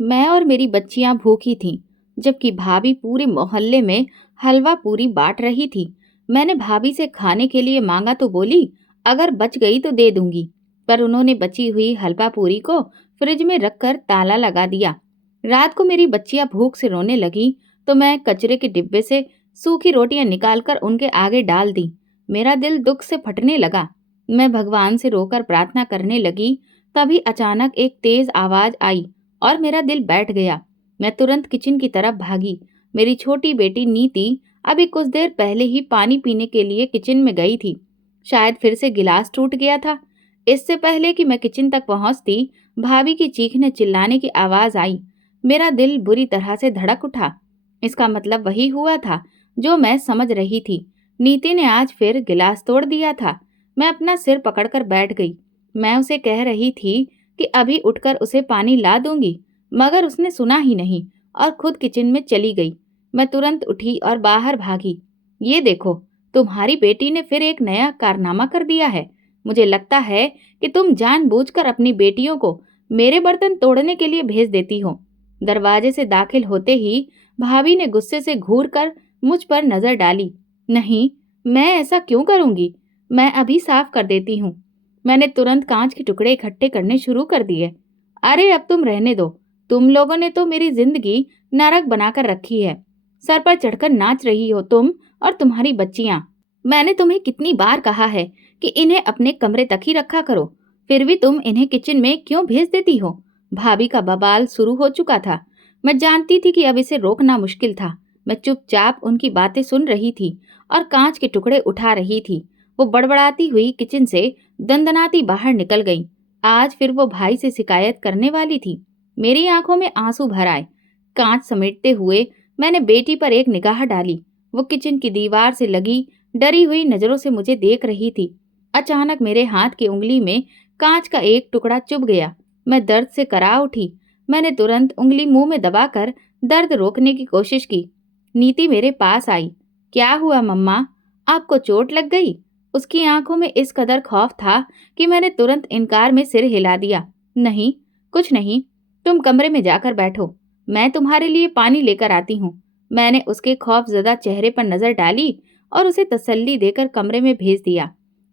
मैं और मेरी बच्चियां भूखी थीं, जबकि भाभी पूरे मोहल्ले में हलवा पूरी बांट रही थी। मैंने भाभी से खाने के लिए मांगा तो बोली, अगर बच गई तो दे दूंगी। पर उन्होंने बची हुई हलवा पूरी को फ्रिज में रखकर ताला लगा दिया। रात को मेरी बच्चियां भूख से रोने लगी, तो मैं कचरे के डिब्बे से सूखी रोटियां निकालकर उनके आगे डाल दी। मेरा दिल दुख से फटने लगा। मैं भगवान से रोकर प्रार्थना करने लगी। तभी अचानक एक तेज आवाज आई और मेरा दिल बैठ गया। मैं तुरंत किचन की तरफ भागी। मेरी छोटी बेटी नीति अभी कुछ देर पहले ही पानी पीने के लिए किचन में गई थी। शायद फिर से गिलास टूट गया था। इससे पहले कि मैं किचन तक पहुंचती, भाभी की चीखने चिल्लाने की आवाज आई। मेरा दिल बुरी तरह से धड़क उठा। इसका मतलब वही हुआ था जो मैं समझ रही थी। नीति ने आज फिर गिलास तोड़ दिया था। मैं अपना सिर पकड़कर बैठ गई। मैं उसे कह रही थी कि अभी उठकर उसे पानी ला दूंगी, मगर उसने सुना ही नहीं और खुद किचन में चली गई। मैं तुरंत उठी और बाहर भागी। ये देखो, तुम्हारी बेटी ने फिर एक नया कारनामा कर दिया है। मुझे लगता है कि तुम जानबूझकर अपनी बेटियों को मेरे बर्तन तोड़ने के लिए भेज देती हो। दरवाजे से दाखिल होते ही भाभी ने गुस्से से घूर कर मुझ पर नजर डाली। नहीं, मैं ऐसा क्यों करूंगी? मैं अभी साफ कर देती हूँ। मैंने तुरंत कांच के टुकड़े इकट्ठे करने शुरू कर दिए। अरे अब तुम रहने दो। तुम लोगों ने तो मेरी जिंदगी नरक बनाकर रखी है। सर पर चढ़कर नाच रही हो तुम और तुम्हारी बच्चियां। मैंने तुम्हें कितनी बार कहा है कि इन्हें अपने कमरे तक ही रखा करो, फिर भी तुम इन्हें किचन में क्यों भेज देती हो? भाभी का बवाल शुरू हो चुका था। मैं जानती थी कि अब इसे रोकना मुश्किल था। मैं चुपचाप उनकी बातें सुन रही थी और कांच के टुकड़े उठा रही थी। वो बड़बड़ाती हुई किचन से दंदनाती बाहर निकल गई। आज फिर वो भाई से शिकायत करने वाली थी। मेरी आंखों में आंसू भर आए। कांच समेटते हुए मैंने बेटी पर एक निगाह डाली। वो किचन की दीवार से लगी डरी हुई नजरों से मुझे देख रही थी। अचानक मेरे हाथ की उंगली में कांच का एक टुकड़ा चुभ गया। मैं दर्द से करा उठी। मैंने तुरंत उंगली मुंह में दबाकर दर्द रोकने की कोशिश की। नीति मेरे पास आई। क्या हुआ मम्मा? आपको चोट लग गई? उसकी आंखों में इस कदर खौफ था कि मैंने तुरंत इनकार में सिर हिला दिया। नहीं, कुछ नहीं। तुम कमरे में जाकर बैठो। मैं तुम्हारे लिए पानी लेकर आती हूँ। मैंने उसके खौफजदा चेहरे पर नजर डाली और उसे तसल्ली देकर कमरे में भेज दिया।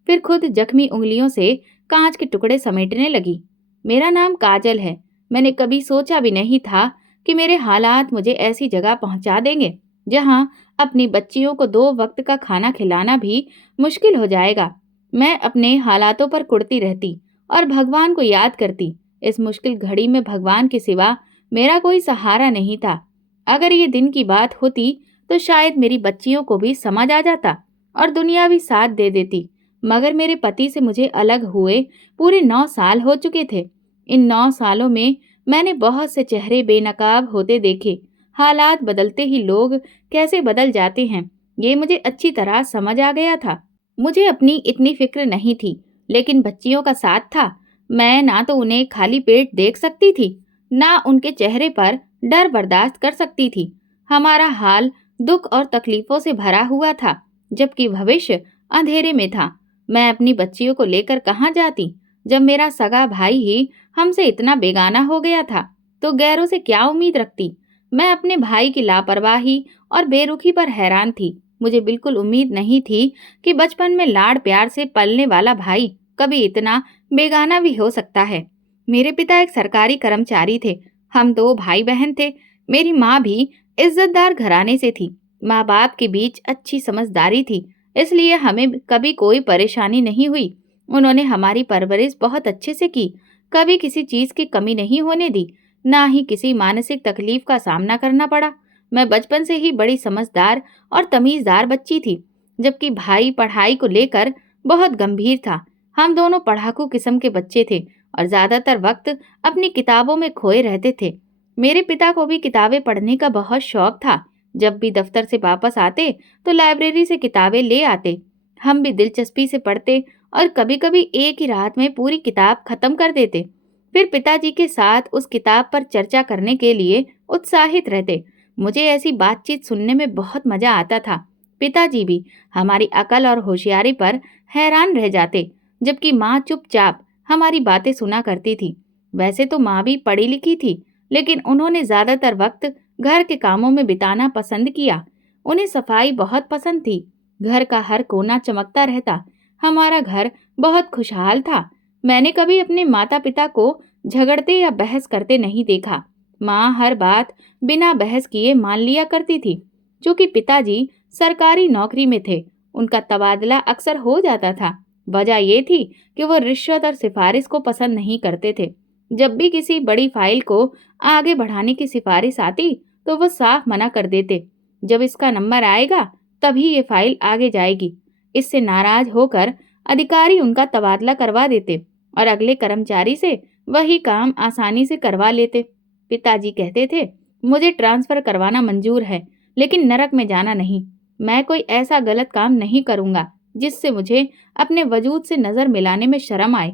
फिर खुद जख्मी उंगलियों से कांच के टुकड़े समेटने लगी। मेरा नाम काजल है। मैंने कभी सोचा भी नहीं था कि मेरे हालात मुझे ऐसी जगह पहुंचा देंगे जहां अपनी बच्चियों को 2 वक्त का खाना खिलाना भी मुश्किल हो जाएगा। मैं अपने हालातों पर कुढ़ती रहती और भगवान को याद करती। इस मुश्किल घड़ी में भगवान के सिवा मेरा कोई सहारा नहीं था। अगर ये दिन की बात होती तो शायद मेरी बच्चियों को भी समझ आ जाता और दुनिया भी साथ दे देती। मगर मेरे पति से मुझे अलग हुए पूरे 9 साल हो चुके थे। इन 9 सालों में मैंने बहुत से चेहरे बेनकाब होते देखे। हालात बदलते ही लोग कैसे बदल जाते हैं, ये मुझे अच्छी तरह समझ आ गया था। मुझे अपनी इतनी फिक्र नहीं थी, लेकिन बच्चियों का साथ था। मैं ना तो उन्हें खाली पेट देख सकती थी, ना उनके चेहरे पर डर बर्दाश्त कर सकती थी। हमारा हाल दुख और तकलीफों से भरा हुआ था, जबकि भविष्य अंधेरे में था। मैं अपनी बच्चियों को लेकर कहाँ जाती? जब मेरा सगा भाई ही हमसे इतना बेगाना हो गया था, तो गैरों से क्या उम्मीद रखती? मैं अपने भाई की लापरवाही और बेरुखी पर हैरान थी। मुझे बिल्कुल उम्मीद नहीं थी कि बचपन में लाड़ प्यार से पलने वाला भाई कभी इतना बेगाना भी हो सकता है। मेरे पिता एक सरकारी कर्मचारी थे। हम 2 भाई बहन थे। मेरी माँ भी इज्जतदार घराने से थी। माँ बाप के बीच अच्छी समझदारी थी, इसलिए हमें कभी कोई परेशानी नहीं हुई। उन्होंने हमारी परवरिश बहुत अच्छे से की, कभी किसी चीज की कमी नहीं होने दी, ना ही किसी मानसिक तकलीफ का सामना करना पड़ा। मैं बचपन से ही बड़ी समझदार और तमीज़दार बच्ची थी, जबकि भाई पढ़ाई को लेकर बहुत गंभीर था। हम दोनों पढ़ाकू किस्म के बच्चे थे और ज़्यादातर वक्त अपनी किताबों में खोए रहते थे। मेरे पिता को भी किताबें पढ़ने का बहुत शौक था। जब भी दफ्तर से वापस आते तो लाइब्रेरी से किताबें ले आते। हम भी दिलचस्पी से पढ़ते और कभी-कभी एक ही रात में पूरी किताब खत्म कर देते। फिर पिताजी के साथ उस किताब पर चर्चा करने के लिए उत्साहित रहते। मुझे ऐसी बातचीत सुनने में बहुत मजा आता था। पिताजी भी हमारी अकल और होशियारी पर हैरान रह जाते, जबकि माँ चुपचाप हमारी बातें सुना करती थी। वैसे तो माँ भी पढ़ी लिखी थी, लेकिन उन्होंने ज़्यादातर वक्त घर के कामों में बिताना पसंद किया। उन्हें सफाई बहुत पसंद थी। घर का हर कोना चमकता रहता। हमारा घर बहुत खुशहाल था। मैंने कभी अपने माता-पिता को झगड़ते या बहस करते नहीं देखा। माँ हर बात बिना बहस किए मान लिया करती थी। चूंकि पिताजी सरकारी नौकरी में थे, उनका तबादला अक्सर हो जाता था। वजह ये थी कि वो रिश्वत और सिफारिश को पसंद नहीं करते थे। जब भी किसी बड़ी फाइल को आगे बढ़ाने की सिफारिश आती, तो वो साफ मना कर देते, जब इसका नंबर आएगा तभी ये फाइल आगे जाएगी। इससे नाराज होकर अधिकारी उनका तबादला करवा देते और अगले कर्मचारी से वही काम आसानी से करवा लेते। पिताजी कहते थे, मुझे ट्रांसफर करवाना मंजूर है, लेकिन नरक में जाना नहीं। मैं कोई ऐसा गलत काम नहीं करूंगा जिससे मुझे अपने वजूद से नजर मिलाने में शर्म आए।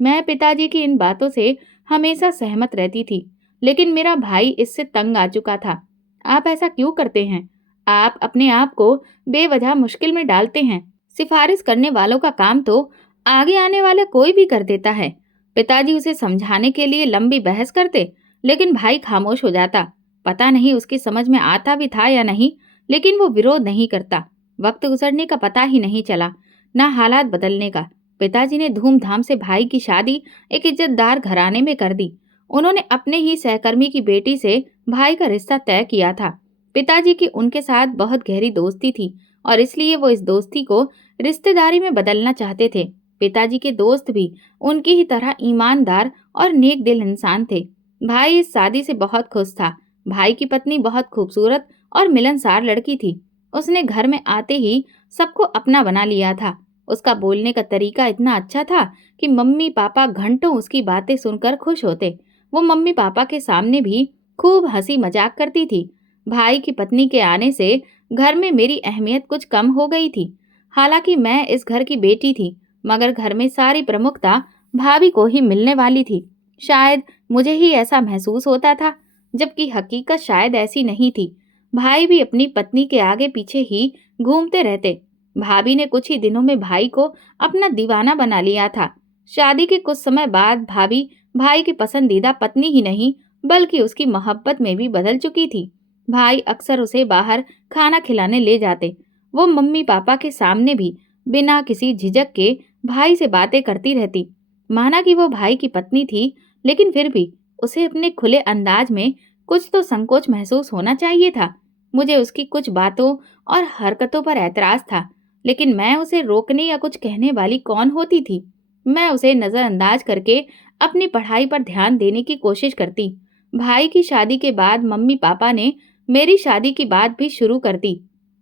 मैं पिताजी की इन बातों से हमेशा सहमत रहती थी, लेकिन मेरा भाई इससे तंग आ चुका था। आप ऐसा क्यों करते हैं? आप अपने आप को बेवजह मुश्किल में डालते हैं। सिफारिश करने वालों का काम तो आगे आने वाला कोई भी कर देता है। पिताजी उसे समझाने के लिए लंबी बहस करते, लेकिन भाई खामोश हो जाता। पता नहीं उसकी समझ में आता भी था या नहीं, लेकिन वो विरोध नहीं करता। वक्त गुजरने का पता ही नहीं चला, ना हालात बदलने का। पिताजी ने धूमधाम से भाई की शादी एक इज्जतदार घराने में कर दी। उन्होंने अपने ही सहकर्मी की बेटी से भाई का रिश्ता तय किया था। पिताजी की उनके साथ बहुत गहरी दोस्ती थी और इसलिए वो इस दोस्ती को रिश्तेदारी में बदलना चाहते थे। पिताजी के दोस्त भी उनकी ही तरह ईमानदार और नेक दिल इंसान थे। भाई इस शादी से बहुत खुश था। भाई की पत्नी बहुत खूबसूरत और मिलनसार लड़की थी। उसने घर में आते ही सबको अपना बना लिया था। उसका बोलने का तरीका इतना अच्छा था कि मम्मी पापा घंटों उसकी बातें सुनकर खुश होते। वो मम्मी पापा के सामने भी खूब हंसी मजाक करती थी। भाई की पत्नी के आने से घर में मेरी अहमियत कुछ कम हो गई थी। हालांकि मैं इस घर की बेटी थी, मगर घर में सारी प्रमुखता भाभी को ही मिलने वाली थी। शायद मुझे ही ऐसा महसूस होता था, जबकि हकीकत शायद ऐसी नहीं थी। भाई भी अपनी पत्नी के आगे पीछे ही घूमते रहते। भाभी ने कुछ ही दिनों में भाई को अपना दीवाना बना लिया था। शादी के कुछ समय बाद भाभी भाई की पसंदीदा पत्नी ही नहीं, बल्कि उसकी मोहब्बत में भी बदल चुकी थी। भाई अक्सर उसे बाहर खाना खिलाने ले जाते। वो मम्मी पापा के सामने भी बिना किसी झिझक के भाई से बातें करती रहती। माना कि वो भाई की पत्नी थी, लेकिन फिर भी उसे अपने खुले अंदाज में कुछ तो संकोच महसूस होना चाहिए था। मुझे उसकी कुछ बातों और हरकतों पर ऐतराज था, लेकिन मैं उसे रोकने या कुछ कहने वाली कौन होती थी। मैं उसे नजरअंदाज करके अपनी पढ़ाई पर ध्यान देने की कोशिश करती। भाई की शादी के बाद मम्मी पापा ने मेरी शादी की बात भी शुरू कर दी।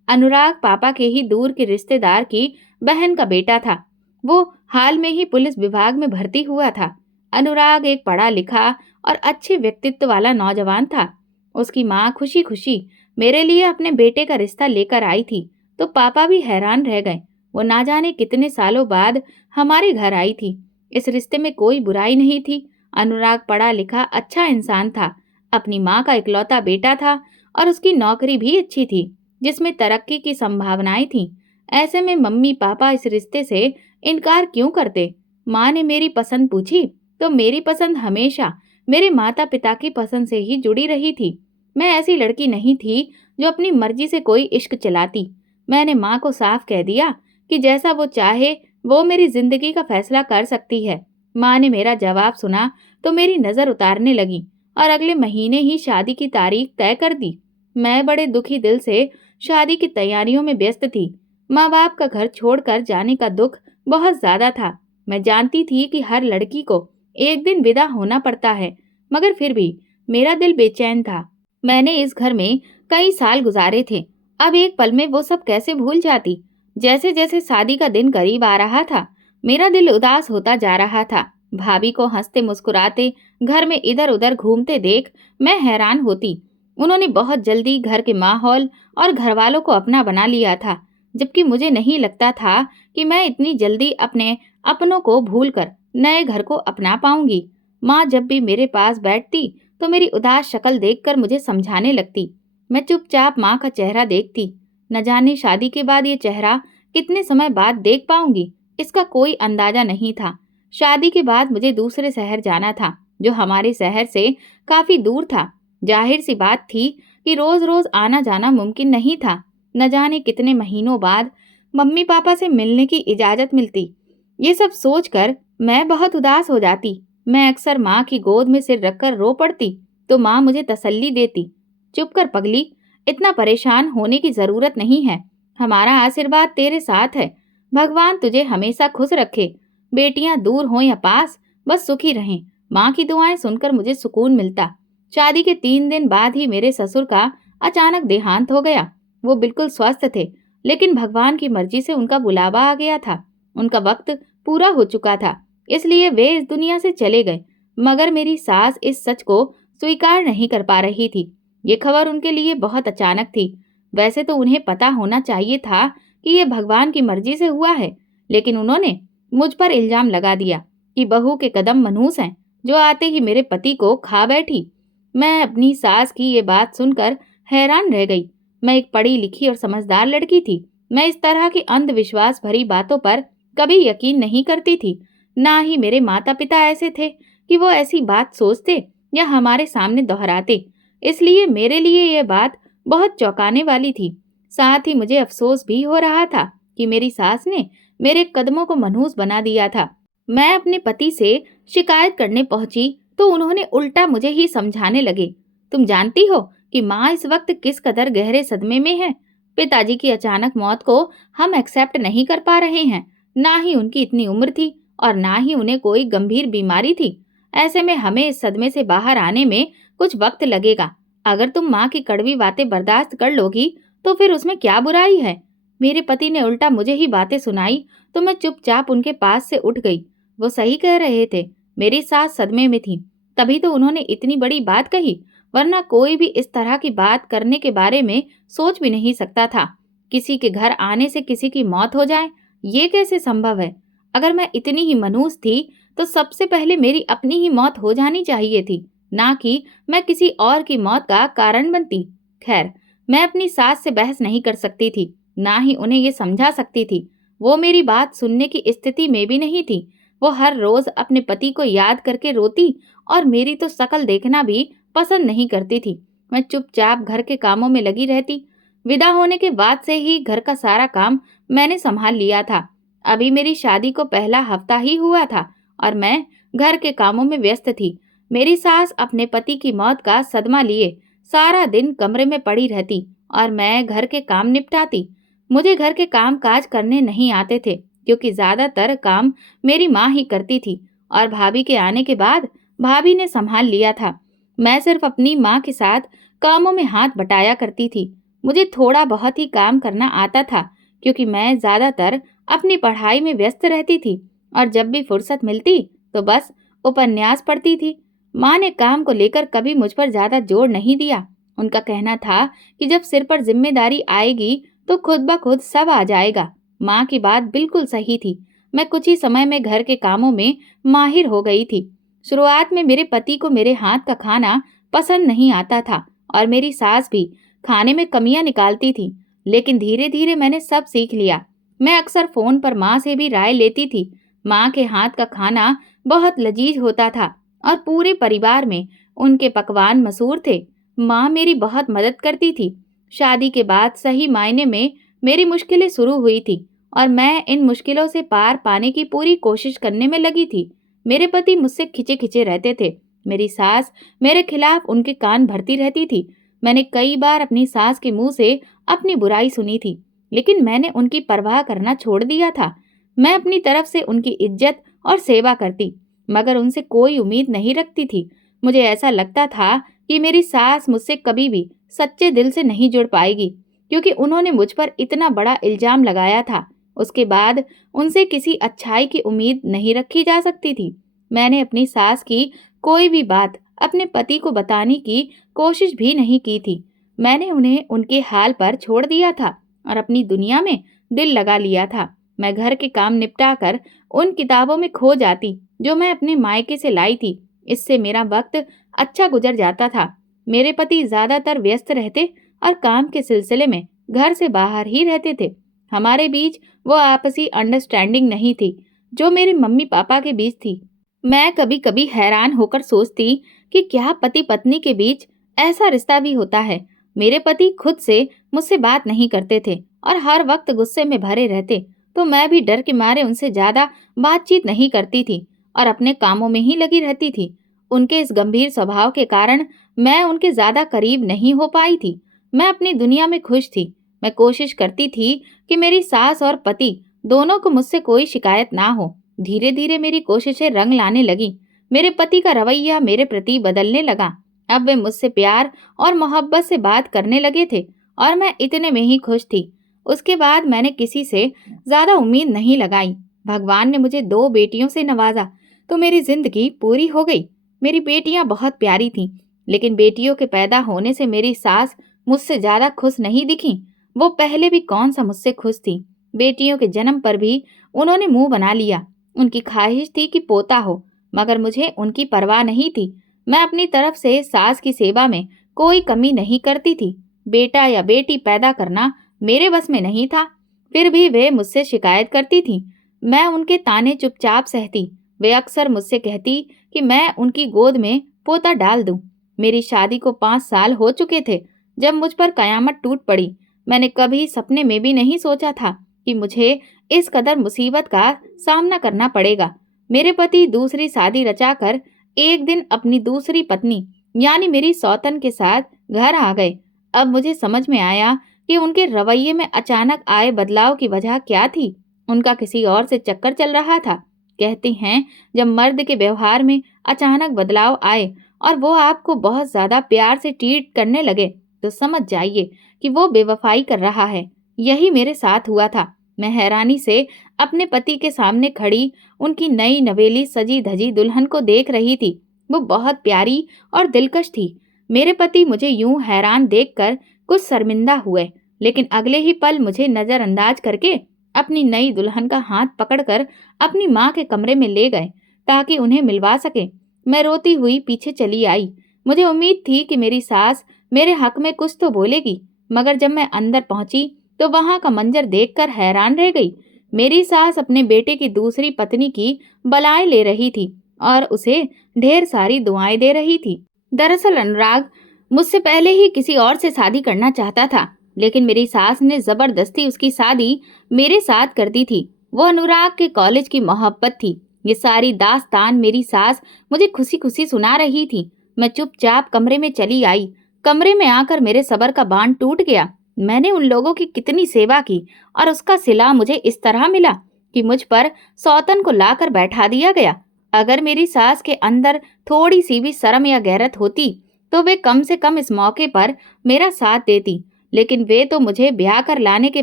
अनुराग पापा के ही दूर के रिश्तेदार की बहन का बेटा था। वो हाल में ही पुलिस विभाग में भर्ती हुआ था। अनुराग एक पढ़ा लिखा और अच्छे व्यक्तित्व वाला नौजवान था। उसकी माँ खुशी खुशी मेरे लिए अपने बेटे का रिश्ता लेकर आई थी, तो पापा भी हैरान रह गए। वो ना जाने कितने सालों बाद हमारे घर आई थी। इस रिश्ते में कोई बुराई नहीं थी। अनुराग पढ़ा लिखा अच्छा इंसान था, अपनी माँ का इकलौता बेटा था और उसकी नौकरी भी अच्छी थी, जिसमें तरक्की की संभावनाएं थीं। ऐसे में मम्मी पापा इस रिश्ते से इनकार क्यों करते? माँ ने मेरी पसंद पूछी, तो मेरी पसंद हमेशा मेरे माता पिता की पसंद से ही जुड़ी रही थी। मैं ऐसी लड़की नहीं थी जो अपनी मर्जी से कोई इश्क चलाती। मैंने माँ को साफ कह दिया कि जैसा वो चाहे वो मेरी जिंदगी का फैसला कर सकती है। माँ ने मेरा जवाब सुना तो मेरी नज़र उतारने लगी और अगले महीने ही शादी की तारीख तय कर दी। मैं बड़े दुखी दिल से शादी की तैयारियों में व्यस्त थी। माँ बाप का घर छोड़कर जाने का दुख बहुत ज्यादा था। मैं जानती थी कि हर लड़की को एक दिन विदा होना पड़ता है, मगर फिर भी मेरा दिल बेचैन था। मैंने इस घर में कई साल गुजारे थे। अब एक पल में वो सब कैसे भूल जाती? जैसे जैसे शादी का दिन करीब आ रहा था, मेरा दिल उदास होता जा रहा था। भाभी को हंसते मुस्कुराते घर में इधर उधर घूमते देख मैं हैरान होती। उन्होंने बहुत जल्दी घर के माहौल और घर वालों को अपना बना लिया था, जबकि मुझे नहीं लगता था कि मैं इतनी जल्दी अपने अपनों को भूलकर नए घर को अपना पाऊंगी। माँ जब भी मेरे पास बैठती तो मेरी उदास शक्ल देखकर मुझे समझाने लगती। मैं चुपचाप माँ का चेहरा देखती। न जाने शादी के बाद ये चेहरा कितने समय बाद देख पाऊंगी, इसका कोई अंदाजा नहीं था। शादी के बाद मुझे दूसरे शहर जाना था। जो हमारे शहर से काफी दूर था। जाहिर सी बात थी कि रोज रोज आना जाना मुमकिन नहीं था। न जाने कितने महीनों बाद मम्मी पापा से मिलने की इजाजत मिलती। ये सब सोचकर मैं बहुत उदास हो जाती। मैं अक्सर माँ की गोद में सिर रखकर रो पड़ती, तो माँ मुझे तसल्ली देती, चुप कर पगली, इतना परेशान होने की जरूरत नहीं है। हमारा आशीर्वाद तेरे साथ है। भगवान तुझे हमेशा खुश रखे। बेटियां दूर हों या पास, बस सुखी रहें। माँ की दुआएं सुनकर मुझे सुकून मिलता। शादी के 3 दिन बाद ही मेरे ससुर का अचानक देहांत हो गया। वो बिल्कुल स्वस्थ थे, लेकिन भगवान की मर्जी से उनका बुलावा आ गया था। उनका वक्त पूरा हो चुका था, इसलिए वे इस दुनिया से चले गए। मगर मेरी सास इस सच को स्वीकार नहीं कर पा रही थी। ये खबर उनके लिए बहुत अचानक थी। वैसे तो उन्हें पता होना चाहिए था कि ये भगवान की मर्जी से हुआ है, लेकिन उन्होंने मुझ पर इल्जाम लगा दिया कि बहू के कदम मनहूस हैं, जो आते ही मेरे पति को खा बैठी। मैं अपनी सास की ये बात सुनकर हैरान रह गई। मैं एक पढ़ी लिखी और समझदार लड़की थी। मैं इस तरह की अंधविश्वास भरी बातों पर कभी यकीन नहीं करती थी। ना ही मेरे माता पिता ऐसे थे कि वो ऐसी बात सोचते या हमारे सामने दोहराते। इसलिए मेरे लिए यह बात बहुत चौंकाने वाली थी। साथ ही मुझे अफसोस भी हो रहा था कि मेरी सास ने मेरे कदमों को मनहूस बना दिया था। मैं अपने पति से शिकायत करने पहुंची तो उन्होंने उल्टा मुझे ही समझाने लगे। तुम जानती हो कि माँ इस वक्त किस कदर गहरे सदमे में है। पिताजी की अचानक मौत को हम एक्सेप्ट नहीं कर पा रहे हैं। ना ही उनकी इतनी उम्र थी और ना ही उन्हें कोई गंभीर बीमारी थी। ऐसे में हमें इस सदमे से बाहर आने में कुछ वक्त लगेगा। अगर तुम माँ की कड़वी बातें बर्दाश्त कर लोगी तो फिर उसमें क्या बुराई है। मेरे पति ने उल्टा मुझे ही बातें सुनाई तो मैं चुपचाप उनके पास से उठ गई। वो सही कह रहे थे। मेरी सास सदमे में थी, तभी तो उन्होंने इतनी बड़ी बात कही, वरना कोई भी इस तरह की बात करने के बारे में सोच भी नहीं सकता था। किसी के घर आने से किसी की मौत हो जाए, ये कैसे संभव है। अगर मैं इतनी ही मनहूस थी तो सबसे पहले मेरी अपनी ही मौत हो जानी चाहिए थी, ना कि मैं किसी और की मौत का कारण बनती। खैर, मैं अपनी सास से बहस नहीं कर सकती थी, ना ही उन्हें ये समझा सकती थी। वो मेरी बात सुनने की स्थिति में भी नहीं थी। वो हर रोज अपने पति को याद करके रोती और मेरी तो शकल देखना भी पसंद नहीं करती थी। मैं चुपचाप घर के कामों में लगी रहती। विदा होने के बाद से ही घर का सारा काम मैंने संभाल लिया था। अभी मेरी शादी को पहला हफ्ता ही हुआ था और मैं घर के कामों में व्यस्त थी। मेरी सास अपने पति की मौत का सदमा लिए सारा दिन कमरे में पड़ी रहती और मैं घर के काम निपटाती। मुझे घर के काम काज करने नहीं आते थे, क्योंकि ज्यादातर काम मेरी माँ ही करती थी और भाभी के आने के बाद भाभी ने संभाल लिया था। मैं सिर्फ अपनी माँ के साथ कामों में हाथ बटाया करती थी। मुझे थोड़ा बहुत ही काम करना आता था, क्योंकि मैं ज्यादातर अपनी पढ़ाई में व्यस्त रहती थी और जब भी फुर्सत मिलती तो बस उपन्यास पढ़ती थी। माँ ने काम को लेकर कभी मुझ पर ज्यादा जोर नहीं दिया। उनका कहना था कि जब सिर पर जिम्मेदारी आएगी तो खुद ब खुद सब आ जाएगा। माँ की बात बिल्कुल सही थी। मैं कुछ ही समय में घर के कामों में माहिर हो गई थी। शुरुआत में मेरे पति को मेरे हाथ का खाना पसंद नहीं आता था और मेरी सास भी खाने में कमियां निकालती थी, लेकिन धीरे धीरे मैंने सब सीख लिया। मैं अक्सर फोन पर माँ से भी राय लेती थी। माँ के हाथ का खाना बहुत लजीज होता था और पूरे परिवार में उनके पकवान मशहूर थे। माँ मेरी बहुत मदद करती थी। शादी के बाद सही मायने में मेरी मुश्किलें शुरू हुई थी और मैं इन मुश्किलों से पार पाने की पूरी कोशिश करने में लगी थी। मेरे पति मुझसे खिंचे खिंचे रहते थे। मेरी सास मेरे खिलाफ उनके कान भरती रहती थी। मैंने कई बार अपनी सास के मुंह से अपनी बुराई सुनी थी, लेकिन मैंने उनकी परवाह करना छोड़ दिया था। मैं अपनी तरफ से उनकी इज्जत और सेवा करती, मगर उनसे कोई उम्मीद नहीं रखती थी। मुझे ऐसा लगता था कि मेरी सास मुझसे कभी भी सच्चे दिल से नहीं जुड़ पाएगी, क्योंकि उन्होंने मुझ पर इतना बड़ा इल्जाम लगाया था। उसके बाद उनसे किसी अच्छाई की उम्मीद नहीं रखी जा सकती थी। मैंने अपनी सास की कोई भी बात अपने पति को बताने की कोशिश भी नहीं की थी। मैंने उन्हें उनके हाल पर छोड़ दिया था और अपनी दुनिया में दिल लगा लिया था। मैं घर के काम निपटा कर उन किताबों में खो जाती जो मैं अपने मायके से लाई थी। इससे मेरा वक्त अच्छा गुजर जाता था। मेरे पति ज्यादातर व्यस्त रहते और काम के सिलसिले में घर से बाहर ही रहते थे। हमारे बीच वो आपसी अंडरस्टैंडिंग नहीं थी जो मेरे मम्मी पापा के बीच थी। मैं कभी-कभी हैरान होकर सोचती कि क्या पति-पत्नी के बीच ऐसा रिश्ता भी होता है। मेरे पति खुद से मुझसे बात नहीं करते थे और हर वक्त गुस्से में भरे रहते, तो मैं भी डर के मारे उनसे ज्यादा बातचीत नहीं करती थी और अपने कामों में ही लगी रहती थी। उनके इस गंभीर स्वभाव के कारण मैं उनके ज्यादा करीब नहीं हो पाई थी। मैं अपनी दुनिया में खुश थी। मैं कोशिश करती थी कि मेरी सास और पति दोनों को मुझसे कोई शिकायत ना हो। धीरे धीरे मेरी कोशिशें रंग लाने लगी। मेरे पति का रवैया मेरे प्रति बदलने लगा। अब वे मुझसे प्यार और मोहब्बत से बात करने लगे थे और मैं इतने में ही खुश थी। उसके बाद मैंने किसी से ज्यादा उम्मीद नहीं लगाई। भगवान ने मुझे 2 बेटियों से नवाजा तो मेरी जिंदगी पूरी हो गई। मेरी बेटियां बहुत प्यारी थीं, लेकिन बेटियों के पैदा होने से मेरी सास मुझसे ज्यादा खुश नहीं दिखी। वो पहले भी कौन सा मुझसे खुश थी। बेटियों के जन्म पर भी उन्होंने मुंह बना लिया। उनकी ख्वाहिश थी कि पोता हो, मगर मुझे उनकी परवाह नहीं थी। मैं अपनी तरफ से सास की सेवा में कोई कमी नहीं करती थी। बेटा या बेटी पैदा करना मेरे बस में नहीं था, फिर भी वे मुझसे शिकायत करती थीं। मैं उनके ताने चुपचाप सहती। वे अक्सर मुझसे कहती कि मैं उनकी गोद में पोता डाल दूं। मेरी शादी को 5 साल हो चुके थे जब मुझ पर कयामत टूट पड़ी। मैंने कभी सपने में भी नहीं सोचा था कि मुझे इस कदर मुसीबत का सामना करना पड़ेगा। मेरे पति दूसरी शादी रचाकर एक दिन अपनी दूसरी पत्नी यानी मेरी सौतन के साथ घर आ गए। अब मुझे समझ में आया कि उनके रवैये में अचानक आए बदलाव की वजह क्या थी। उनका किसी और से चक्कर चल रहा था। कहते हैं जब मर्द के व्यवहार में अचानक बदलाव आए और वो आपको बहुत ज्यादा प्यार से ट्रीट करने लगे तो समझ जाइए कि वो बेवफाई कर रहा है। यही मेरे साथ हुआ था। मैं हैरानी से अपने पति के सामने खड़ी उनकी नई नवेली सजी धजी दुल्हन को देख रही थी। वो बहुत प्यारी और दिलकश थी। मेरे पति मुझे यूं हैरान देखकर कुछ शर्मिंदा हुए, लेकिन अगले ही पल मुझे नजरअंदाज करके अपनी नई दुल्हन का हाथ पकड़कर अपनी माँ के कमरे में ले गए ताकि उन्हें मिलवा सके। मैं रोती हुई पीछे चली आई। मुझे उम्मीद थी कि मेरी सास मेरे हक में कुछ तो बोलेगी, मगर जब मैं अंदर पहुंची तो वहां का मंजर देखकर हैरान रह गई। मेरी सास अपने बेटे की दूसरी पत्नी की बलाएं ले रही थी और उसे ढेर सारी दुआएं दे रही थी। दरअसल अनुराग मुझसे पहले ही किसी और से शादी करना चाहता था, लेकिन मेरी सास ने जबरदस्ती उसकी शादी मेरे साथ कर दी थी। वो अनुराग के कॉलेज की मोहब्बत थी। ये सारी दास्तान मेरी सास मुझे खुशी खुशी सुना रही थी। मैं चुपचाप कमरे में चली आई। कमरे में आकर मेरे सब्र का बांध टूट गया। मैंने उन लोगों की कितनी सेवा की और उसका सिला मुझे इस तरह मिला कि मुझ पर सौतन को लाकर बैठा दिया गया। अगर मेरी सास के अंदर थोड़ी सी भी शर्म या गैरत होती तो वे कम से कम इस मौके पर मेरा साथ देती, लेकिन वे तो मुझे ब्याह कर लाने के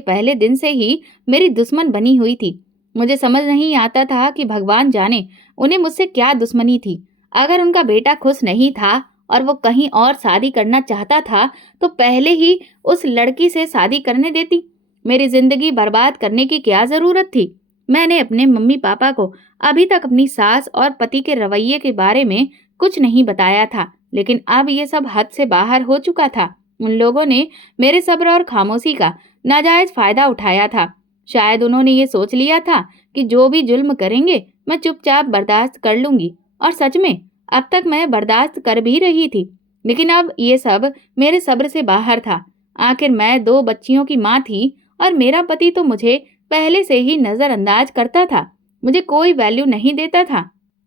पहले दिन से ही मेरी दुश्मन बनी हुई थी। मुझे समझ नहीं आता था कि भगवान जाने उन्हें मुझसे क्या दुश्मनी थी। अगर उनका बेटा खुश नहीं था और वो कहीं और शादी करना चाहता था तो पहले ही उस लड़की से शादी करने देती। मेरी जिंदगी बर्बाद करने की क्या जरूरत थी। मैंने अपने मम्मी पापा को अभी तक अपनी सास और पति के रवैये के बारे में कुछ नहीं बताया था, लेकिन अब ये सब हद से बाहर हो चुका था। उन लोगों ने मेरे सब्र और खामोशी का नाजायज फायदा उठाया था। शायद उन्होंने ये सोच लिया था कि जो भी जुल्म करेंगे मैं चुपचाप बर्दाश्त कर लूंगी, और सच में अब तक मैं बर्दाश्त कर भी रही थी। लेकिन अब ये सब मेरे सब्र से बाहर था। आखिर मैं 2 बच्चियों की माँ थी और मेरा पति तो मुझे पहले से ही नजरअंदाज करता था। मुझे कोई वैल्यू नहीं देता था।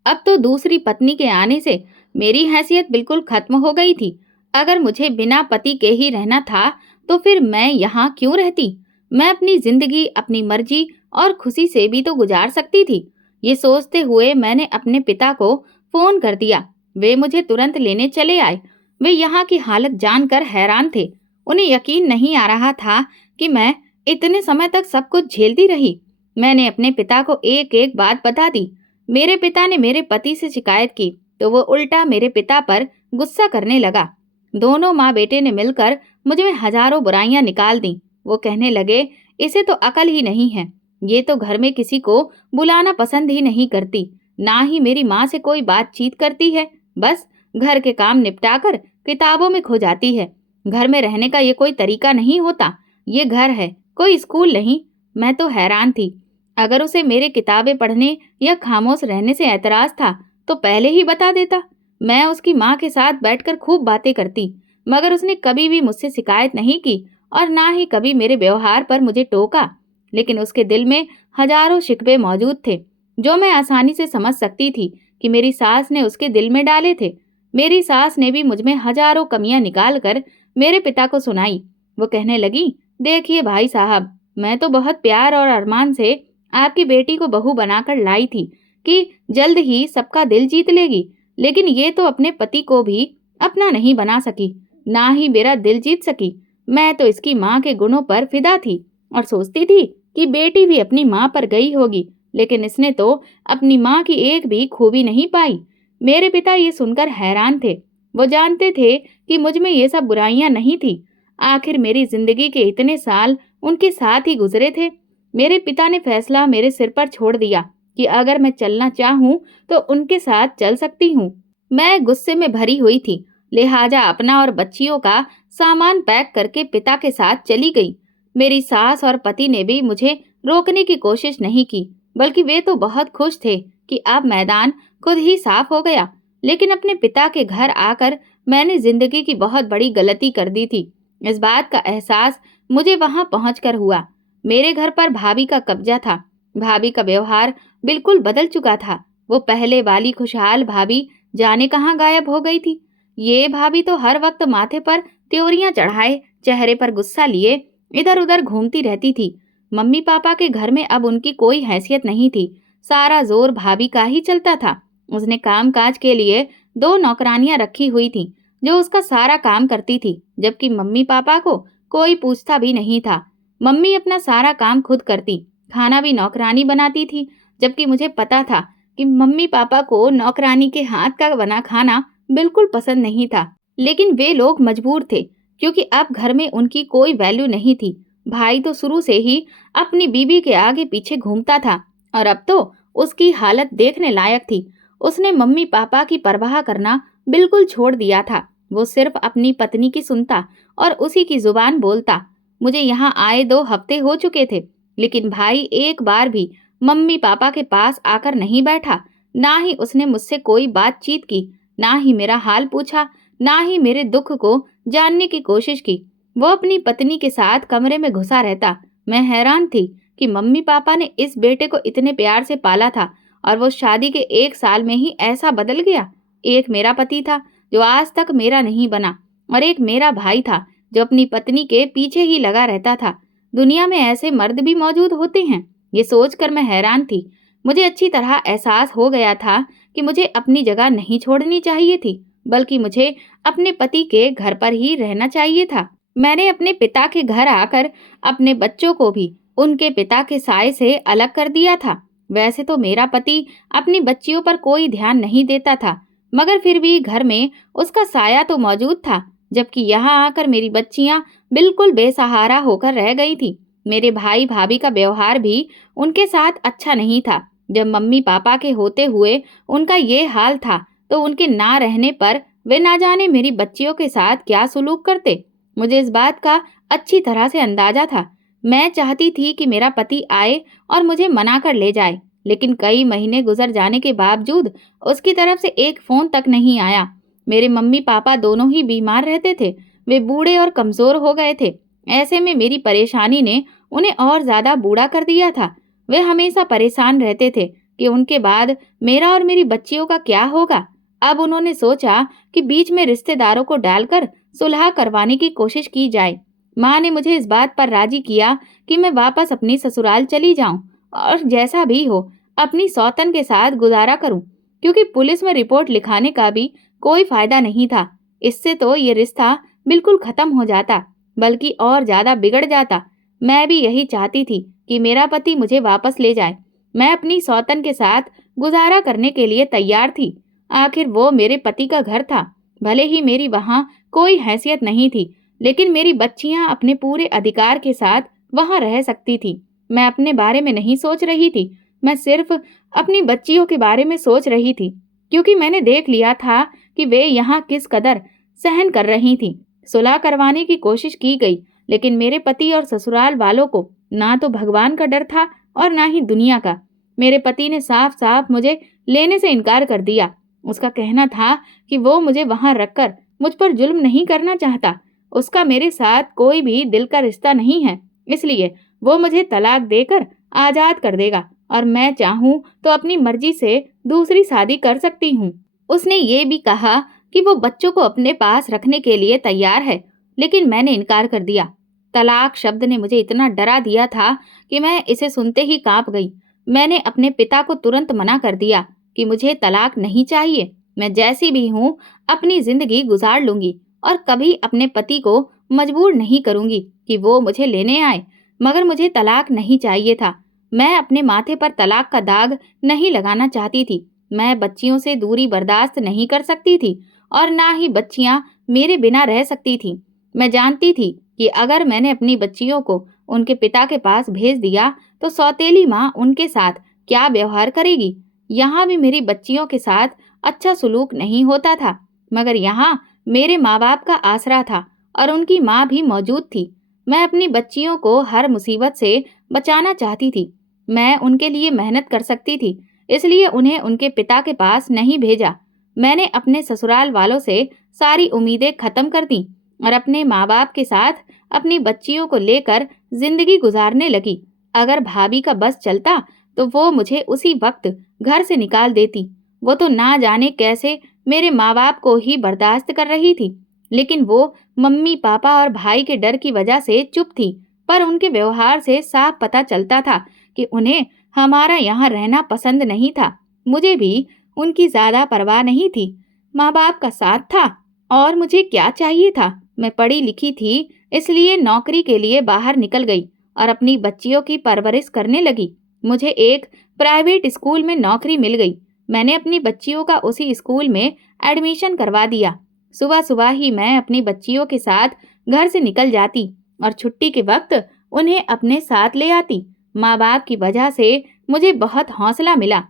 अब तो दूसरी पत्नी के आने से मेरी हैसियत बिल्कुल खत्म हो गई थी। अगर मुझे बिना पति के ही रहना था तो फिर मैं यहाँ क्यों रहती। मैं अपनी जिंदगी अपनी मर्जी और खुशी से भी तो गुजार सकती थी। ये सोचते हुए मैंने अपने पिता को फोन कर दिया। वे मुझे तुरंत लेने चले आए। वे यहाँ की हालत जानकर हैरान थे। उन्हें यकीन नहीं आ रहा था कि मैं इतने समय तक सब कुछ झेलती रही। मैंने अपने पिता को एक एक बात बता दी। मेरे पिता ने मेरे पति से शिकायत की तो वो उल्टा मेरे पिता पर गुस्सा करने लगा। दोनों माँ बेटे ने मिलकर मुझ में हजारों बुराइयां निकाल दी। वो कहने लगे, इसे तो अकल ही नहीं है, ये तो घर में किसी को बुलाना पसंद ही नहीं करती, ना ही मेरी माँ से कोई बातचीत करती है, बस घर के काम निपटाकर किताबों में खो जाती है। घर में रहने का ये कोई तरीका नहीं होता। ये घर है, कोई स्कूल नहीं। मैं तो हैरान थी। अगर उसे मेरे किताबें पढ़ने या खामोश रहने से ऐतराज था तो पहले ही बता देता। मैं उसकी माँ के साथ बैठकर खूब बातें करती, मगर उसने कभी भी मुझसे शिकायत नहीं की और ना ही कभी मेरे व्यवहार पर मुझे टोका। लेकिन उसके दिल में हजारों शिकवे मौजूद थे, जो मैं आसानी से समझ सकती थी कि मेरी सास ने उसके दिल में डाले थे। मेरी सास ने भी मुझमें हजारों कमियां निकाल कर मेरे पिता को सुनाई। वो कहने लगी, देखिए भाई साहब, मैं तो बहुत प्यार और अरमान से आपकी बेटी को बहू बनाकर लाई थी कि जल्द ही सबका दिल जीत लेगी, लेकिन ये तो अपने पति को भी अपना नहीं बना सकी, ना ही मेरा दिल जीत सकी। मैं तो इसकी माँ के गुणों पर फिदा थी और सोचती थी कि बेटी भी अपनी माँ पर गई होगी, लेकिन इसने तो अपनी माँ की एक भी खूबी नहीं पाई। मेरे पिता ये सुनकर हैरान थे। वो जानते थे कि मुझ में ये सब बुराइयां नहीं थी। आखिर मेरी जिंदगी के इतने साल उनके साथ ही गुजरे थे। मेरे पिता ने फैसला मेरे सिर पर छोड़ दिया कि अगर मैं चलना चाहूँ तो उनके साथ चल सकती हूँ। मैं गुस्से में भरी हुई थी, लिहाजा अपना और बच्चियों का सामान पैक करके पिता के साथ चली गई। मेरी सास और पति ने भी मुझे रोकने की कोशिश नहीं की, बल्कि वे तो बहुत खुश थे कि अब मैदान खुद ही साफ हो गया। लेकिन अपने पिता के घर आकर मैंने जिंदगी की बहुत बड़ी गलती कर दी थी। इस बात का एहसास मुझे वहां पहुंचकर हुआ। मेरे घर पर भाभी का कब्जा था। भाभी का व्यवहार बिल्कुल बदल चुका था। वो पहले वाली खुशहाल भाभी जाने कहाँ गायब हो गई थी। ये भाभी तो हर वक्त माथे पर त्योरियां चढ़ाए, चेहरे पर गुस्सा लिए इधर उधर घूमती रहती थी। मम्मी पापा के घर में अब उनकी कोई हैसियत नहीं थी। सारा जोर भाभी का ही चलता था। उसने काम काज के लिए 2 नौकरानियां रखी हुई थी, जो उसका सारा काम करती थी, जबकि मम्मी पापा को कोई पूछता भी नहीं था। मम्मी अपना सारा काम खुद करती, खाना भी नौकरानी बनाती थी, जबकि मुझे पता था कि मम्मी पापा को नौकरानी के हाथ का बना खाना बिल्कुल पसंद नहीं था। लेकिन वे लोग मजबूर थे, क्योंकि अब घर में उनकी कोई वैल्यू नहीं थी। भाई तो शुरू से ही अपनी बीबी के आगे पीछे घूमता था और अब तो उसकी हालत देखने लायक थी। उसने मम्मी पापा की परवाह करना बिल्कुल छोड़ दिया था। वो सिर्फ अपनी पत्नी की सुनता और उसी की जुबान बोलता। मुझे यहाँ आए 2 हफ्ते हो चुके थे, लेकिन भाई एक बार भी मम्मी पापा के पास आकर नहीं बैठा। ना ही उसने मुझसे कोई बातचीत की, ना ही मेरा हाल पूछा, ना ही मेरे दुख को जानने की कोशिश की। वो अपनी पत्नी के साथ कमरे में घुसा रहता। मैं हैरान थी कि मम्मी पापा ने इस बेटे को इतने प्यार से पाला था और वो शादी के 1 साल में ही ऐसा बदल गया। एक मेरा पति था जो आज तक मेरा नहीं बना, और एक मेरा भाई था जो अपनी पत्नी के पीछे ही लगा रहता था। दुनिया में ऐसे मर्द भी मौजूद होते हैं, ये सोचकर मैं हैरान थी। मुझे अच्छी तरह एहसास हो गया था कि मुझे अपनी जगह नहीं छोड़नी चाहिए थी, बल्कि मुझे अपने पति के घर पर ही रहना चाहिए था। मैंने अपने पिता के घर आकर अपने बच्चों को भी उनके पिता के साए से अलग कर दिया था। वैसे तो मेरा पति अपनी बच्चियों पर कोई ध्यान नहीं देता था, मगर फिर भी घर में उसका साया तो मौजूद था। जबकि यहाँ आकर मेरी बच्चियां बिल्कुल बेसहारा होकर रह गई थी। मेरे भाई भाभी का व्यवहार भी उनके साथ अच्छा नहीं था। जब मम्मी पापा के होते हुए उनका ये हाल था, तो उनके ना रहने पर वे ना जाने मेरी बच्चियों के साथ क्या सुलूक करते। मुझे इस बात का अच्छी तरह से अंदाजा था। मैं चाहती थी कि मेरा पति आए और मुझे मना कर ले जाए, लेकिन कई महीने गुजर जाने के बावजूद उसकी तरफ से एक फोन तक नहीं आया। मेरे मम्मी पापा दोनों ही बीमार रहते थे। वे बूढ़े और कमजोर हो गए थे। ऐसे में मेरी परेशानी ने उन्हें और ज्यादा बूढ़ा कर दिया था। वे हमेशा परेशान रहते थे कि उनके बाद मेरा और मेरी बच्चियों का क्या होगा। अब उन्होंने सोचा कि बीच में रिश्तेदारों को डालकर सुलह करवाने की कोशिश की जाए। माँ ने मुझे इस बात पर राजी किया कि मैं वापस अपनी ससुराल चली जाऊं और जैसा भी हो अपनी सौतन के साथ गुजारा करूं, क्योंकि पुलिस में रिपोर्ट लिखाने का भी कोई फायदा नहीं था। इससे तो ये रिश्ता बिल्कुल खत्म हो जाता, बल्कि और ज्यादा बिगड़ जाता। मैं भी यही चाहती थी कि मेरा पति मुझे वापस ले जाए। मैं अपनी सौतन के साथ गुजारा करने के लिए तैयार थी। आखिर वो मेरे पति का घर था। भले ही मेरी वहां कोई हैसियत नहीं थी, लेकिन मेरी बच्चियां अपने पूरे अधिकार के साथ वहां रह सकती थी। मैं अपने बारे में नहीं सोच रही थी, मैं सिर्फ अपनी बच्चियों के बारे में सोच रही थी, क्योंकि मैंने देख लिया था कि वे यहाँ किस कदर सहन कर रही थीं। सुलह करवाने की कोशिश की गई, लेकिन मेरे पति और ससुराल वालों को ना तो भगवान का डर था और ना ही दुनिया का। मेरे पति ने साफ-साफ मुझे लेने से इनकार कर दिया। उसका कहना था कि वो मुझे वहाँ रखकर मुझ पर जुल्म नहीं करना चाहता। उसका मेरे साथ कोई भी दिल का रिश्ता नहीं है, इसलिए वो मुझे तलाक देकर आज़ाद कर देगा और मैं चाहूँ तो अपनी मर्जी से दूसरी शादी कर सकती हूँ। उसने ये भी कहा कि वो बच्चों को अपने पास रखने के लिए तैयार है, लेकिन मैंने इनकार कर दिया। तलाक शब्द ने मुझे इतना डरा दिया था कि मैं इसे सुनते ही कांप गई। मैंने अपने पिता को तुरंत मना कर दिया कि मुझे तलाक नहीं चाहिए। मैं जैसी भी हूँ अपनी जिंदगी गुजार लूंगी और कभी अपने पति को मजबूर नहीं करूंगी कि वो मुझे लेने आए। मगर मुझे तलाक नहीं चाहिए था। मैं अपने माथे पर तलाक का दाग नहीं लगाना चाहती थी। मैं बच्चियों से दूरी बर्दाश्त नहीं कर सकती थी और ना ही बच्चियां मेरे बिना रह सकती थीं। मैं जानती थी कि अगर मैंने अपनी बच्चियों को उनके पिता के पास भेज दिया तो सौतेली माँ उनके साथ क्या व्यवहार करेगी। यहाँ भी मेरी बच्चियों के साथ अच्छा सुलूक नहीं होता था, मगर यहाँ मेरे माँ बाप का आसरा था और उनकी माँ भी मौजूद थी। मैं अपनी बच्चियों को हर मुसीबत से बचाना चाहती थी। मैं उनके लिए मेहनत कर सकती थी, इसलिए उन्हें उनके पिता के पास नहीं भेजा। मैंने अपने ससुराल वालों से सारी उम्मीदें खत्म कर दी और अपने माँ बाप के साथ अपनी बच्चियों को लेकर जिंदगी गुजारने लगी। अगर भाभी का बस चलता तो वो मुझे उसी वक्त घर से निकाल देती। वो तो ना जाने कैसे मेरे माँ बाप को ही बर्दाश्त कर रही थी, लेकिन वो मम्मी पापा और भाई के डर की वजह से चुप थी। पर उनके व्यवहार से साफ पता चलता था कि उन्हें हमारा यहाँ रहना पसंद नहीं था। मुझे भी उनकी ज्यादा परवाह नहीं थी। माँ बाप का साथ था और मुझे क्या चाहिए था। मैं पढ़ी लिखी थी, इसलिए नौकरी के लिए बाहर निकल गई और अपनी बच्चियों की परवरिश करने लगी। मुझे एक प्राइवेट स्कूल में नौकरी मिल गई। मैंने अपनी बच्चियों का उसी स्कूल में एडमिशन करवा दिया। सुबह सुबह ही मैं अपनी बच्चियों के साथ घर से निकल जाती और छुट्टी के वक्त उन्हें अपने साथ ले आती। माँ बाप की वजह से मुझे बहुत हौसला मिला।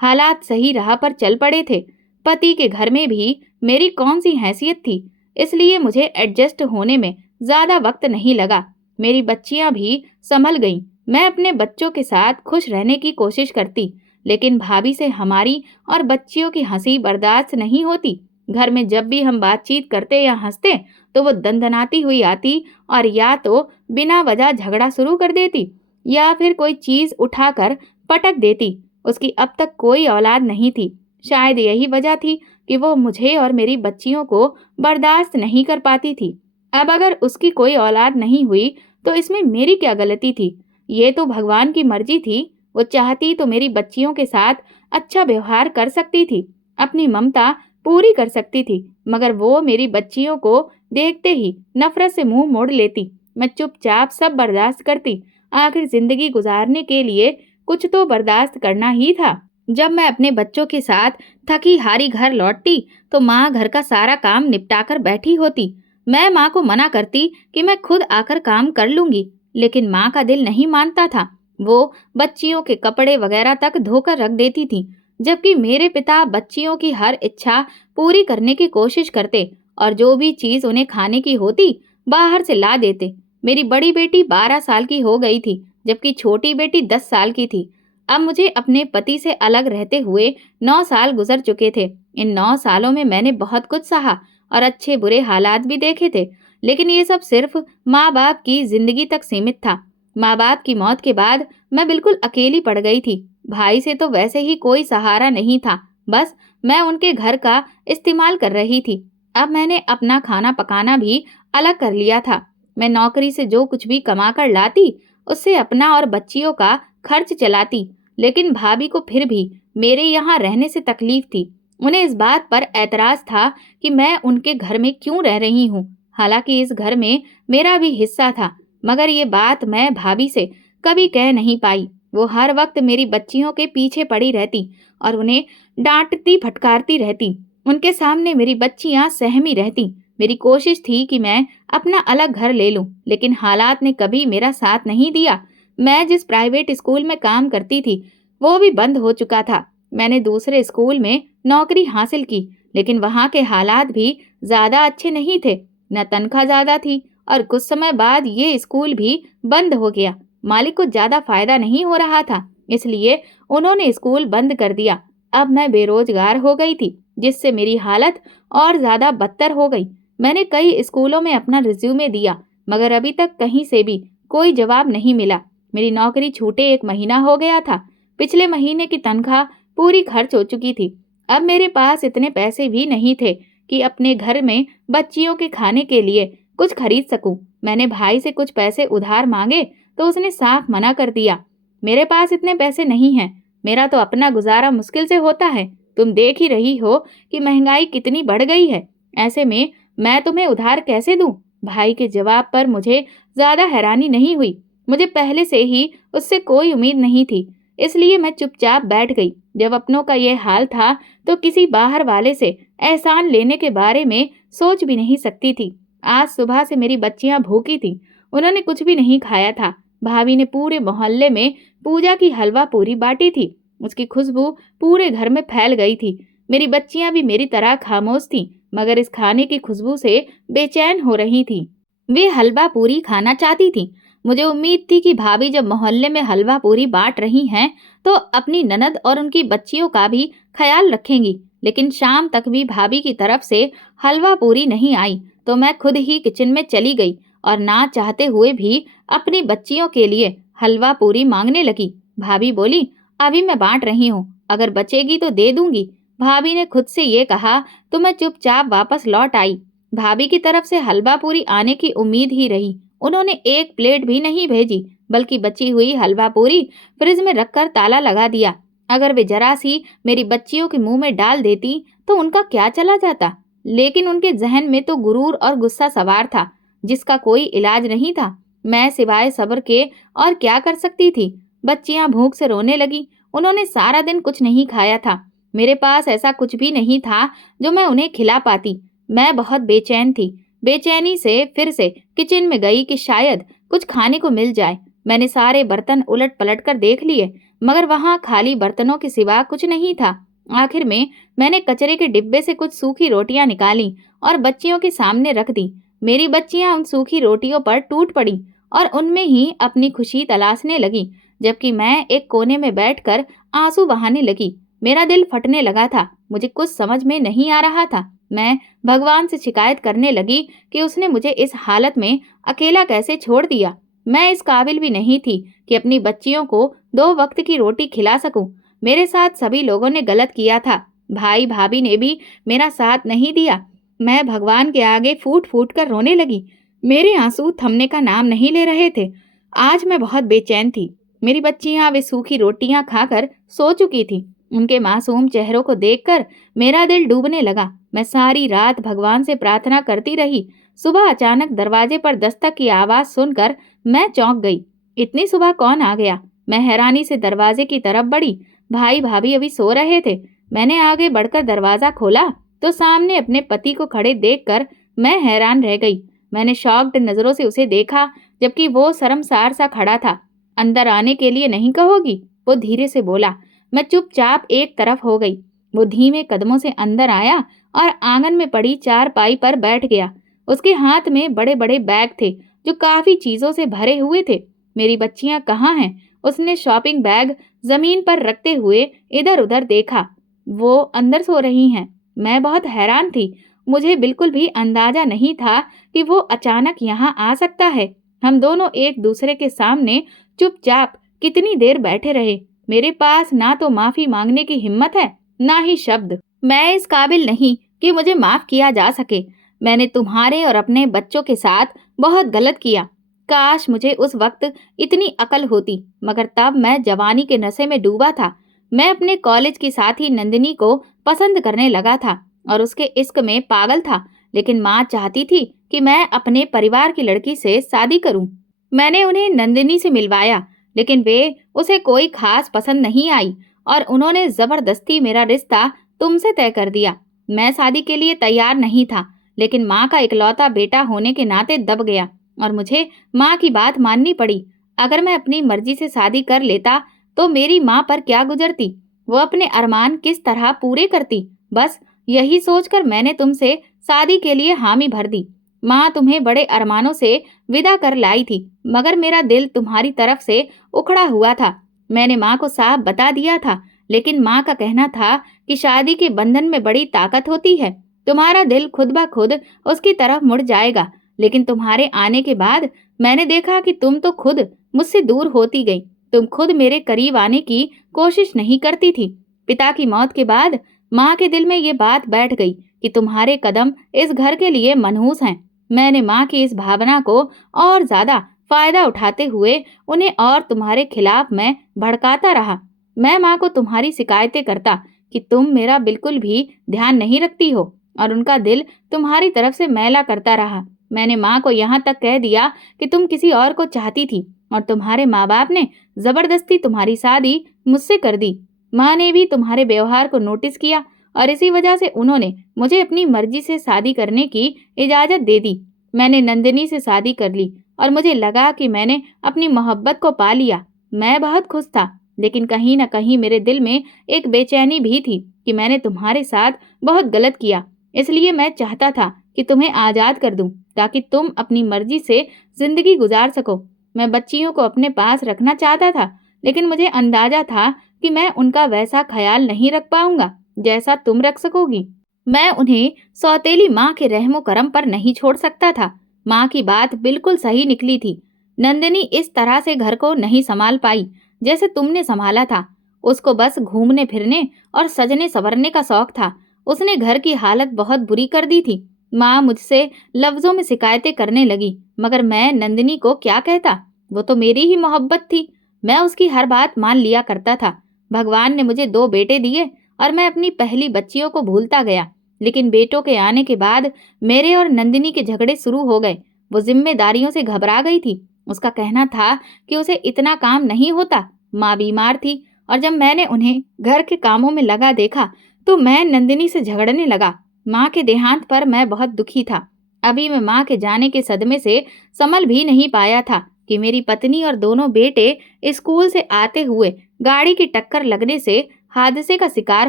हालात सही राह पर चल पड़े थे। पति के घर में भी मेरी कौन सी हैसियत थी, इसलिए मुझे एडजस्ट होने में ज्यादा वक्त नहीं लगा। मेरी बच्चियां भी संभल गईं। मैं अपने बच्चों के साथ खुश रहने की कोशिश करती, लेकिन भाभी से हमारी और बच्चियों की हंसी बर्दाश्त नहीं होती। घर में जब भी हम बातचीत करते या हंसते तो वो दंदनाती हुई आती और या तो बिना वजह झगड़ा शुरू कर देती या फिर कोई चीज उठाकर पटक देती। उसकी अब तक कोई औलाद नहीं थी। शायद यही वजह थी कि वो मुझे और मेरी बच्चियों को बर्दाश्त नहीं कर पाती थी। अब अगर उसकी कोई औलाद नहीं हुई तो इसमें मेरी क्या गलती थी? ये तो भगवान की मर्जी थी। वो चाहती तो मेरी बच्चियों के साथ अच्छा व्यवहार कर सकती थी, अपनी ममता पूरी कर सकती थी, मगर वो मेरी बच्चियों को देखते ही नफरत से मुंह मोड़ लेती। मैं चुपचाप सब बर्दाश्त करती। आखिर जिंदगी गुजारने के लिए कुछ तो बर्दाश्त करना ही था। जब मैं अपने बच्चों के साथ थकी हारी घर लौटती तो माँ घर का सारा काम निपटाकर बैठी होती। मैं माँ को मना करती कि मैं खुद आकर काम कर लूंगी, लेकिन माँ का दिल नहीं मानता था। वो बच्चियों के कपड़े वगैरह तक धोकर रख देती थी, जबकि मेरे पिता बच्चियों की हर इच्छा पूरी करने की कोशिश करते और जो भी चीज उन्हें खाने की होती बाहर से ला देते। मेरी बड़ी बेटी 12 साल की हो गई थी, जबकि छोटी बेटी 10 साल की थी। अब मुझे अपने पति से अलग रहते हुए 9 साल गुजर चुके थे। इन 9 सालों में मैंने बहुत कुछ सहा और अच्छे बुरे हालात भी देखे थे, लेकिन ये सब सिर्फ माँ बाप की जिंदगी तक सीमित था। माँ बाप की मौत के बाद मैं बिल्कुल अकेली पड़ गई थी। भाई से तो वैसे ही कोई सहारा नहीं था, बस मैं उनके घर का इस्तेमाल कर रही थी। अब मैंने अपना खाना पकाना भी अलग कर लिया था। मैं नौकरी से जो कुछ भी कमा कर लाती उससे अपना और बच्चियों का खर्च चलाती, लेकिन भाभी को फिर भी मेरे यहाँ रहने से तकलीफ थी। उन्हें इस बात पर एतराज था कि मैं उनके घर में क्यों रह रही हूँ, हालांकि इस घर में मेरा भी हिस्सा था। मगर ये बात मैं भाभी से कभी कह नहीं पाई। वो हर वक्त मेरी बच्चियों के पीछे पड़ी रहती और उन्हें डांटती फटकारती रहती। उनके सामने मेरी बच्चियां सहमी रहती। मेरी कोशिश थी कि मैं अपना अलग घर ले लूं, लेकिन हालात ने कभी मेरा साथ नहीं दिया। मैं जिस प्राइवेट स्कूल में काम करती थी वो भी बंद हो चुका था। मैंने दूसरे स्कूल में नौकरी हासिल की, लेकिन वहाँ के हालात भी ज्यादा अच्छे नहीं थे। न तनख्वाह ज्यादा थी और कुछ समय बाद ये स्कूल भी बंद हो गया। मालिक को ज्यादा फायदा नहीं हो रहा था। इसलिए उन्होंने स्कूल बंद कर दिया। अब मैं बेरोजगार हो गई थी, जिससे मेरी हालत और ज्यादा बदतर हो गई। मैंने कई स्कूलों में अपना रिज्यूमे दिया, मगर अभी तक कहीं से भी कोई जवाब नहीं मिला। मेरी नौकरी छूटे 1 महीना हो गया था। पिछले महीने की तनख्वाह पूरी खर्च हो चुकी थी। अब मेरे पास इतने पैसे भी नहीं थे कि अपने घर में बच्चियों के खाने के लिए कुछ खरीद सकूं। मैंने भाई से कुछ पैसे उधार मांगे तो उसने साफ मना कर दिया। मेरे पास इतने पैसे नहीं हैं। मेरा तो अपना गुजारा मुश्किल से होता है। तुम देख ही रही हो कि महंगाई कितनी बढ़ गई है। ऐसे में मैं तुम्हें उधार कैसे दूं? भाई के जवाब पर मुझे ज्यादा हैरानी नहीं हुई। मुझे पहले से ही उससे कोई उम्मीद नहीं थी, इसलिए मैं चुपचाप बैठ गई। जब अपनों का यह हाल था तो किसी बाहर वाले से एहसान लेने के बारे में सोच भी नहीं सकती थी। आज सुबह से मेरी बच्चियां भूखी थीं। उन्होंने कुछ भी नहीं खाया था। भाभी ने पूरे मोहल्ले में पूजा की हलवा पूरी बांटी थी। उसकी खुशबू पूरे घर में फैल गई थी। मेरी बच्चियां भी मेरी तरह खामोश थीं, मगर इस खाने की खुशबू से बेचैन हो रही थीं। वे हलवा पूरी खाना चाहती थीं। मुझे उम्मीद थी कि भाभी जब मोहल्ले में हलवा पूरी बांट रही हैं तो अपनी ननद और उनकी बच्चियों का भी ख्याल रखेंगी। लेकिन शाम तक भी भाभी की तरफ से हलवा पूरी नहीं आई तो मैं खुद ही किचन में चली गई और ना चाहते हुए भी अपनी बच्चियों के लिए हलवा पूरी मांगने लगी। भाभी बोली, अभी मैं बांट रही हूँ, अगर बचेगी तो दे दूंगी। भाभी ने खुद से ये कहा तो मैं चुपचाप वापस लौट आई। भाभी की तरफ से हलवा पूरी आने की उम्मीद ही रही। उन्होंने एक प्लेट भी नहीं भेजी, बल्कि बची हुई हलवा पूरी फ्रिज में रखकर ताला लगा दिया। अगर वे जरा सी मेरी बच्चियों के मुंह में डाल देती तो उनका क्या चला जाता। लेकिन उनके जहन में तो गुरूर और गुस्सा सवार था, जिसका कोई इलाज नहीं था। मैं सिवाय सब्र के और क्या कर सकती थी। बच्चियां भूख से रोने लगी। उन्होंने सारा दिन कुछ नहीं खाया था। मेरे पास ऐसा कुछ भी नहीं था जो मैं उन्हें खिला पाती। मैं बहुत बेचैन थी। बेचैनी से फिर से किचन में गई कि शायद कुछ खाने को मिल जाए। मैंने सारे बर्तन उलट पलट कर देख लिए, मगर वहां खाली बर्तनों के सिवा कुछ नहीं था। आखिर में मैंने कचरे के डिब्बे से कुछ सूखी रोटियां निकाली और बच्चियों के सामने रख दी। मेरी बच्चियां उन सूखी रोटियों पर टूट पड़ी और उनमें ही अपनी खुशी तलाशने लगी, जबकि मैं एक कोने में बैठकर आंसू बहाने लगी। मेरा दिल फटने लगा था। मुझे कुछ समझ में नहीं आ रहा था। मैं भगवान से शिकायत करने लगी कि उसने मुझे इस हालत में अकेला कैसे छोड़ दिया। मैं इस काबिल भी नहीं थी कि अपनी बच्चियों को 2 वक्त की रोटी खिला सकूं। मेरे साथ सभी लोगों ने गलत किया था। भाई भाभी ने भी मेरा साथ नहीं दिया। मैं भगवान के आगे फूट फूट कर रोने लगी। मेरे आंसू थमने का नाम नहीं ले रहे थे। आज मैं बहुत बेचैन थी। मेरी बच्चियां वे सूखी रोटियां खाकर सो चुकी थी। उनके मासूम चेहरों को देखकर मेरा दिल डूबने लगा। मैं सारी रात भगवान से प्रार्थना करती रही। सुबह अचानक दरवाजे पर दस्तक की आवाज सुनकर मैं चौंक गई। इतनी सुबह कौन आ गया? मैं हैरानी से दरवाजे की तरफ बढ़ी। भाई भाभी अभी सो रहे थे। मैंने आगे बढ़कर दरवाजा खोला तो सामने अपने पति को खड़े देखकर मैं हैरान रह गई। मैंने शॉक्ड नजरों से उसे देखा, जबकि वो शर्मसार सा खड़ा था। अंदर आने के लिए नहीं कहोगी? वो धीरे से बोला। मैं चुपचाप एक तरफ हो गई। वो धीमे कदमों से अंदर आया और आंगन में पड़ी चारपाई पर बैठ गया। उसके हाथ में बड़े बड़े बैग थे जो काफी चीजों से भरे हुए थे। मेरी बच्चियां कहाँ हैं? उसने शॉपिंग बैग जमीन पर रखते हुए इधर उधर देखा। वो अंदर सो रही हैं। मैं बहुत हैरान थी। मुझे बिल्कुल भी अंदाजा नहीं था कि वो अचानक यहाँ आ सकता है। हम दोनों एक दूसरे के सामने चुपचाप कितनी देर बैठे रहे। मेरे पास ना तो माफी मांगने की हिम्मत है, ना ही शब्द। मैं इस काबिल नहीं कि मुझे माफ किया जा सके। मैंने तुम्हारे और अपने बच्चों के साथ बहुत गलत किया। काश मुझे उस वक्त इतनी अकल होती, मगर तब मैं जवानी के नशे में डूबा था। मैं अपने कॉलेज की साथी नंदिनी को पसंद करने लगा था और उसके इश्क में पागल था। लेकिन माँ चाहती थी कि मैं अपने परिवार की लड़की से शादी करूं। मैंने उन्हें नंदिनी से मिलवाया, लेकिन वे उसे कोई खास पसंद नहीं आई और उन्होंने जबरदस्ती मेरा रिश्ता तुमसे तय कर दिया। मैं शादी के लिए तैयार नहीं था, लेकिन माँ का इकलौता बेटा होने के नाते दब गया और मुझे माँ की बात माननी पड़ी। अगर मैं अपनी मर्जी से शादी कर लेता तो मेरी माँ पर क्या गुजरती? वो अपने अरमान किस तरह पूरे करती? बस यही सोचकर मैंने तुमसे शादी के लिए हामी भर दी। माँ तुम्हें बड़े अरमानों से विदा कर लाई थी, मगर मेरा दिल तुम्हारी तरफ से उखड़ा हुआ था। मैंने माँ को साफ बता दिया था, लेकिन माँ का कहना था कि शादी के बंधन में बड़ी ताकत होती है। तुम्हारा दिल खुद ब खुद उसकी तरफ मुड़ जाएगा। लेकिन तुम्हारे आने के बाद मैंने देखा कि तुम तो खुद मुझसे दूर होती गई। तुम खुद मेरे करीब आने की कोशिश नहीं करती थी। पिता की मौत के बाद माँ के दिल में ये बात बैठ गई कि तुम्हारे कदम इस घर के लिए मनहूस हैं। मैंने माँ की इस भावना को और ज्यादा फायदा उठाते हुए उन्हें और तुम्हारे खिलाफ मैं भड़काता रहा। मैं माँ को तुम्हारी शिकायतें करता कि तुम मेरा बिल्कुल भी ध्यान नहीं रखती हो, और उनका दिल तुम्हारी तरफ से मैला करता रहा। मैंने माँ को यहाँ तक कह दिया कि तुम किसी और को चाहती थी, और तुम्हारे माँ बाप ने जबरदस्ती तुम्हारी शादी मुझसे कर दी। माँ ने भी तुम्हारे व्यवहार को नोटिस किया, और इसी वजह से उन्होंने मुझे अपनी मर्जी से शादी करने की इजाजत दे दी। मैंने नंदिनी से शादी कर ली, और मुझे लगा कि मैंने अपनी मोहब्बत को पा लिया। मैं बहुत खुश था, लेकिन कहीं न कहीं मेरे दिल में एक बेचैनी भी थी कि मैंने तुम्हारे साथ बहुत गलत किया। इसलिए मैं चाहता था कि तुम्हें आज़ाद कर दूं, ताकि तुम अपनी मर्जी से जिंदगी गुजार सको। मैं बच्चियों को अपने पास रखना चाहता था, लेकिन मुझे अंदाजा था कि मैं उनका वैसा ख्याल नहीं रख पाऊंगा जैसा तुम रख सकोगी। मैं उन्हें सौतेली माँ के रहमो करम पर नहीं छोड़ सकता था। माँ की बात बिल्कुल सही निकली थी। नंदिनी इस तरह से घर को नहीं संभाल पाई जैसे तुमने संभाला था। उसको बस घूमने फिरने और सजने संवरने का शौक था। उसने घर की हालत बहुत बुरी कर दी थी। माँ मुझसे लफ्जों में शिकायतें करने लगी, मगर मैं नंदिनी को क्या कहता? वो तो मेरी ही मोहब्बत थी। मैं उसकी हर बात मान लिया करता था। भगवान ने मुझे 2 बेटे दिए, और मैं अपनी पहली बच्चियों को भूलता गया। लेकिन बेटों के आने के बाद मेरे और नंदिनी के झगड़े शुरू हो गए। वो जिम्मेदारियों से घबरा गई थी। उसका कहना था कि उसे इतना काम नहीं होता। माँ बीमार थी, और जब मैंने उन्हें घर के कामों में लगा देखा तो मैं नंदिनी से झगड़ने लगा। माँ के देहांत पर मैं बहुत दुखी था। अभी मैं माँ के जाने के सदमे से संभल भी नहीं पाया था कि मेरी पत्नी और दोनों बेटे स्कूल से आते हुए गाड़ी की टक्कर लगने से हादसे का शिकार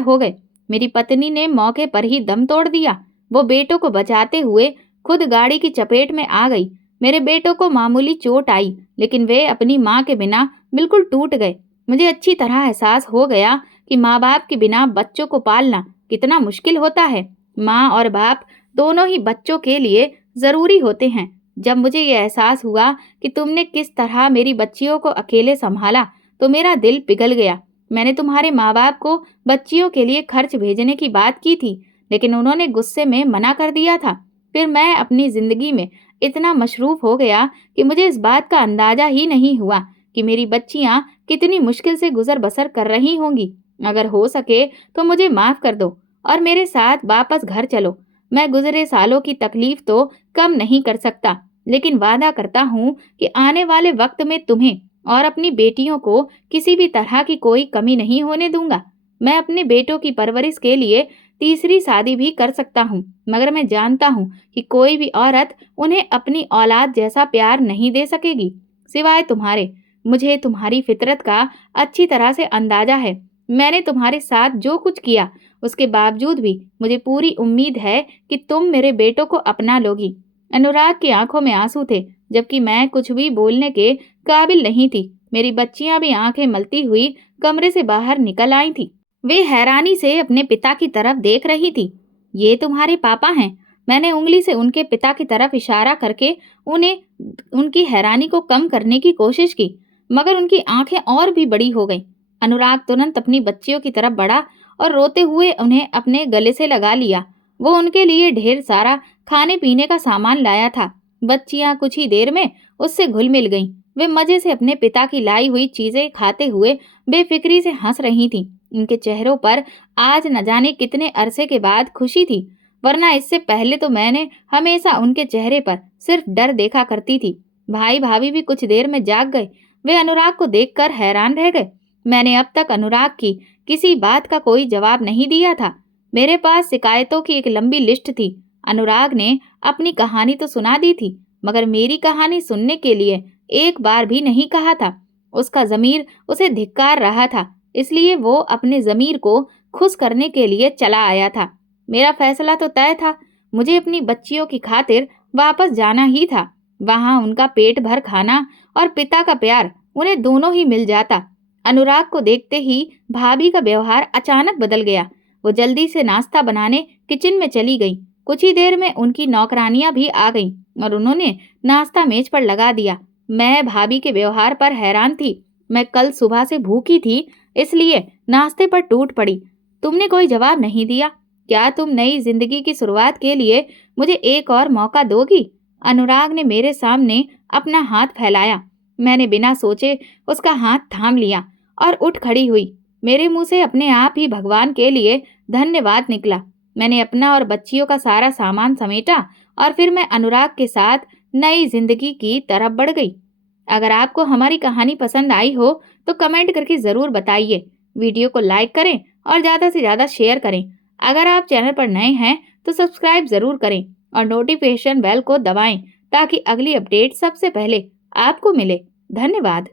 हो गए। मेरी पत्नी ने मौके पर ही दम तोड़ दिया। वो बेटों को बचाते हुए खुद गाड़ी की चपेट में आ गई। मेरे बेटों को मामूली चोट आई, लेकिन वे अपनी माँ के बिना बिल्कुल टूट गए। मुझे अच्छी तरह एहसास हो गया कि माँ बाप के बिना बच्चों को पालना कितना मुश्किल होता है। माँ और बाप दोनों ही बच्चों के लिए जरूरी होते हैं। जब मुझे ये एहसास हुआ कि तुमने किस तरह मेरी बच्चियों को अकेले संभाला, तो मेरा दिल पिघल गया। मैंने तुम्हारे माँ बाप को बच्चियों के लिए खर्च भेजने की बात की थी, लेकिन उन्होंने गुस्से में मना कर दिया था। फिर मैं अपनी जिंदगी में इतना मशरूफ हो गया कि मुझे इस बात का अंदाजा ही नहीं हुआ कि मेरी बच्चियां कितनी मुश्किल से गुजर बसर कर रही होंगी। अगर हो सके तो मुझे माफ कर दो और मेरे साथ वापस घर चलो। मैं गुजरे सालों की तकलीफ तो कम नहीं कर सकता, लेकिन वादा करता हूँ कि आने वाले वक्त में तुम्हें और अपनी बेटियों को किसी भी तरह की कोई कमी नहीं होने दूंगा। मैं अपने बेटों की परवरिश के लिए तीसरी शादी भी कर सकता हूँ, मगर मैं जानता हूँ कि कोई भी औरत उन्हें अपनी औलाद जैसा प्यार नहीं दे सकेगी, सिवाय तुम्हारे। मुझे तुम्हारी फितरत का अच्छी तरह से अंदाजा है। मैंने तुम्हारे साथ जो कुछ किया, उसके बावजूद भी मुझे पूरी उम्मीद है कि तुम मेरे बेटों को अपना लोगी। अनुराग की आंखों में आंसू थे, जबकि मैं कुछ भी बोलने के काबिल नहीं थी। मेरी बच्चियां भी आंखें मलती हुई कमरे से बाहर निकल आई थी। वे हैरानी से अपने पिता की तरफ देख रही थी। ये तुम्हारे पापा हैं? मैंने उंगली से उनके पिता की तरफ इशारा करके उन्हें उनकी हैरानी को कम करने की कोशिश की, मगर उनकी आंखें और भी बड़ी हो गईं। अनुराग तुरंत अपनी बच्चियों की तरफ बढ़ा और रोते हुए उन्हें अपने गले से लगा लिया। वो उनके लिए ढेर सारा खाने पीने का सामान लाया था। बच्चियां कुछ ही देर में उससे घुल मिल गईं। वे मजे से अपने पिता की लाई हुई चीजें खाते हुए बेफिक्री से हंस रही थीं। उनके चेहरों पर आज न जाने कितने अरसे के बाद खुशी थी, वरना इससे पहले तो मैंने हमेशा उनके चेहरे पर सिर्फ डर देखा करती थी। भाई भाभी भी कुछ देर में जाग गए। वे अनुराग को देखकर हैरान रह गए। मैंने अब तक अनुराग की किसी बात का कोई जवाब नहीं दिया था। मेरे पास शिकायतों की एक लंबी लिस्ट थी। अनुराग ने अपनी कहानी तो सुना दी थी, मगर मेरी कहानी सुनने के लिए एक बार भी नहीं कहा था। उसका ज़मीर उसे धिक्कार रहा था, इसलिए वो अपने ज़मीर को खुश करने के लिए चला आया था। मेरा फैसला तो तय था। मुझे अपनी बच्चियों की खातिर वापस जाना ही था। वहां उनका पेट भर खाना और पिता का प्यार उन्हें दोनों ही मिल जाता। अनुराग को देखते ही भाभी का व्यवहार अचानक बदल गया। वो जल्दी से नाश्ता बनाने किचन में चली गई। कुछ ही देर में उनकी नौकरानियां भी आ गईं और उन्होंने नाश्ता मेज पर लगा दिया। मैं भाभी के व्यवहार पर हैरान थी। मैं कल सुबह से भूखी थी, इसलिए नाश्ते पर टूट पड़ी। तुमने कोई जवाब नहीं दिया। क्या तुम नई जिंदगी की शुरुआत के लिए मुझे एक और मौका दोगी? अनुराग ने मेरे सामने अपना हाथ फैलाया। मैंने बिना सोचे उसका हाथ थाम लिया और उठ खड़ी हुई। मेरे मुंह से अपने आप ही भगवान के लिए धन्यवाद निकला। मैंने अपना और बच्चियों का सारा सामान समेटा और फिर मैं अनुराग के साथ नई जिंदगी की तरफ बढ़ गई। अगर आपको हमारी कहानी पसंद आई हो तो कमेंट करके ज़रूर बताइए। वीडियो को लाइक करें और ज़्यादा से ज़्यादा शेयर करें। अगर आप चैनल पर नए हैं तो सब्सक्राइब ज़रूर करें और नोटिफिकेशन बेल को दबाएं ताकि अगली अपडेट सबसे पहले आपको मिले। धन्यवाद।